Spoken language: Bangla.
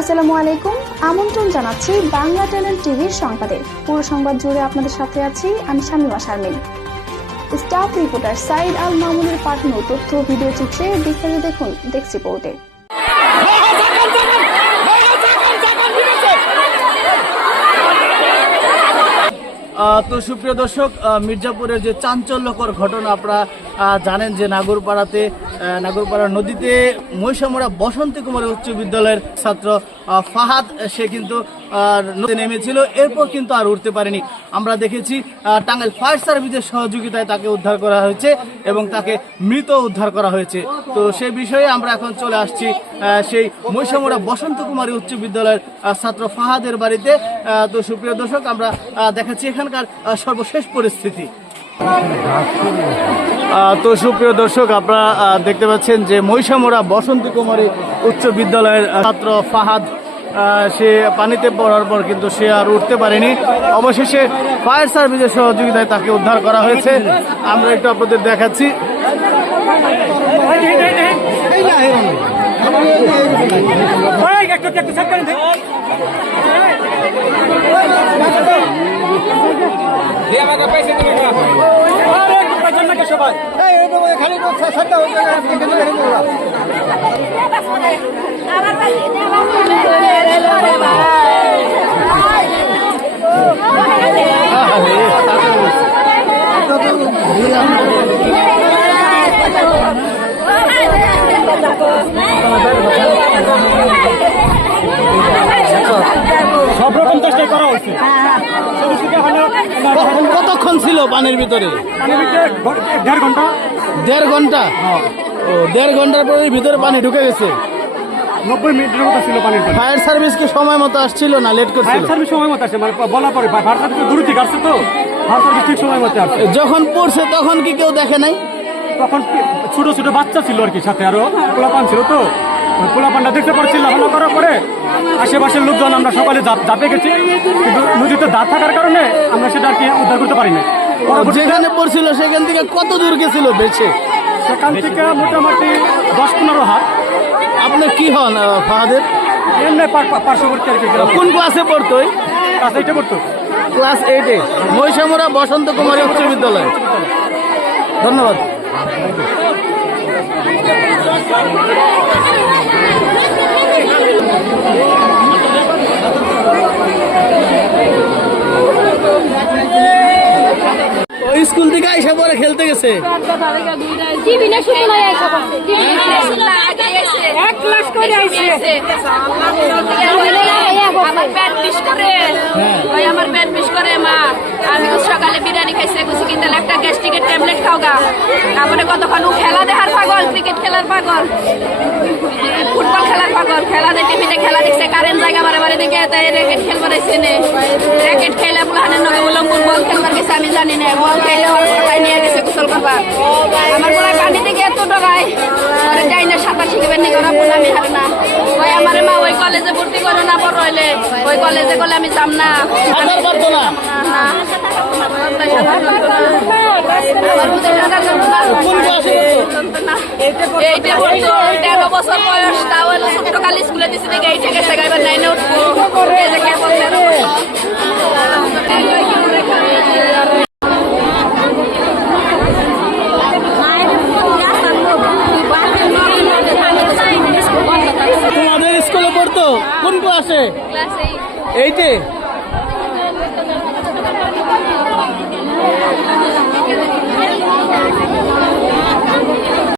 আসসালামু আলাইকুম। আমন্ত্রণ জানাচ্ছি বাংলা ট্যালেন্ট টিভির সংবাদে। পুরো সংবাদ জুড়ে আপনাদের সাথে আছি আমি শামিমা শারমিন। স্টাফ রিপোর্টার সাইদ আল মামুনের পাঠানো তথ্য ভিডিও চিত্রে বিস্তারিত দেখুন ডেস্ক রিপোর্টে। তো সুপ্রিয় দর্শক, মির্জাপুরের যে চাঞ্চল্যকর ঘটনা আপনারা জানেন যে নাগরপাড়া নদীতে মহিষামুড়া বসন্ত কুমারী উচ্চ বিদ্যালয়ের ছাত্র ফাহাদ সে কিন্তু নদীতে নেমেছিল, এরপর কিন্তু আর উঠতে পারেনি। আমরা দেখেছি টাঙ্গাইল ফায়ার সার্ভিসের সহযোগিতায় তাকে উদ্ধার করা হয়েছে এবং তাকে মৃত উদ্ধার করা হয়েছে। তো সেই বিষয়ে আমরা এখন চলে আসছি সেই মহিষামুড়া বসন্ত কুমারী উচ্চ বিদ্যালয়ের ছাত্র ফাহাদের বাড়িতে। তো সুপ্রিয় দর্শক, আমরা দেখাচ্ছি এখানকার সর্বশেষ পরিস্থিতি। তো সুপ্রিয় দর্শক, আপনারা দেখতে পাচ্ছেন যে মহিষামুড়া বসন্ত কুমারী উচ্চ বিদ্যালয়ের ছাত্র ফাহাদ সে পানিতে পড়ার পর কিন্তু সে আর উঠতে পারেনি। অবশেষে ফায়ার সার্ভিসের সহযোগিতায় তাকে উদ্ধার করা হয়েছে। আমরা একটু আপনাদের দেখাচ্ছি। সব রকম চেষ্টা করা হয়েছে। কতক্ষণ ছিল পানির ভিতরে? 1.5 ঘন্টা। 1.5 ঘন্টা? ও, 1.5 ঘন্টার পরে ভিতরে পানি ঢুকে গেছে। 90 মিনিটের মতো ছিল পানির। ফায়ার সার্ভিস কি সময় মতো আসছিল না লেট করছিল? ফায়ার সার্ভিস সময় মতো আসছে, মানে বলা পরে ফায়ার সার্ভিস দূর থেকে আসছে, তো ফায়ার সার্ভিস ঠিক সময় মতো আসছে। যখন পড়ছে তখন কি কেউ দেখে নাই? তখন ছোট ছোট বাচ্চা ছিল আর কি, সাথে আরো পোলাপান ছিল, তো পোলাপানটা দেখতে পাচ্ছিল। হামলা করার পরে আশেপাশের লোকজন আমরা সকালে ঝাঁপে গেছি, কিন্তু নদীতে দাঁড় থাকার কারণে আমরা সেটা আর কি উদ্ধার করতে পারি না। যেখানে পড়ছিল সেখান থেকে কত দূর গেছিল বেঁচে? সেখান থেকে মোটামুটি 10-15 হাত। আপনার কি হন ফাহাদের? এমনি পার্শ্ববর্তী আর কি। কোন ক্লাসে পড়তো? ক্লাস 8-এ পড়তো। ক্লাস 8-এ মহিষামুড়া বসন্ত কুমারী উচ্চ বিদ্যালয়। ধন্যবাদ। স্কুল থেকে আইসা পরে খেলতে গেছে। আমি সকালে বিরিয়ানি খাইছে, গুছি কিন্তু একটা গ্যাস্ট্রিকের ট্যাবলেট খাওগা। তারপরে কতক্ষণ খেলা দেখার পাগল, ক্রিকেট খেলার পাগল, ফুটবল খেলার পাগল। খেলা দেখে টিভিতে খেলা দেখছে, কারেন্ট জায়গা বারে বারে দেখে র্যাকেট খেলবার আইসে নে। র্যাকেট খেলে পুলাহানের নগে বললাম বল খেলবার গেছে, আমি জানি না। বল খেলে সবাই নিয়ে গেছে গোসল করবার। আমার বলে পানিতে গিয়ে এত ডগায় যাই না, সাঁতার শিখবেন নি করা বলে আমি হারে না। ওই আমার মা ওই কলেজে ভর্তি করে না, বড় হইলে ওই কলেজে গেলে আমি যাম না। এইটা পড়তো 13 বছর বয়স, তাও ছোট্টকালে স্কুলে দিছি দেখে এইটা গেছে গাইবার 9-এ উঠবো। তোমাদের স্কুলে পড়তো কোন ক্লাসে? ক্লাস 8। 8-এ?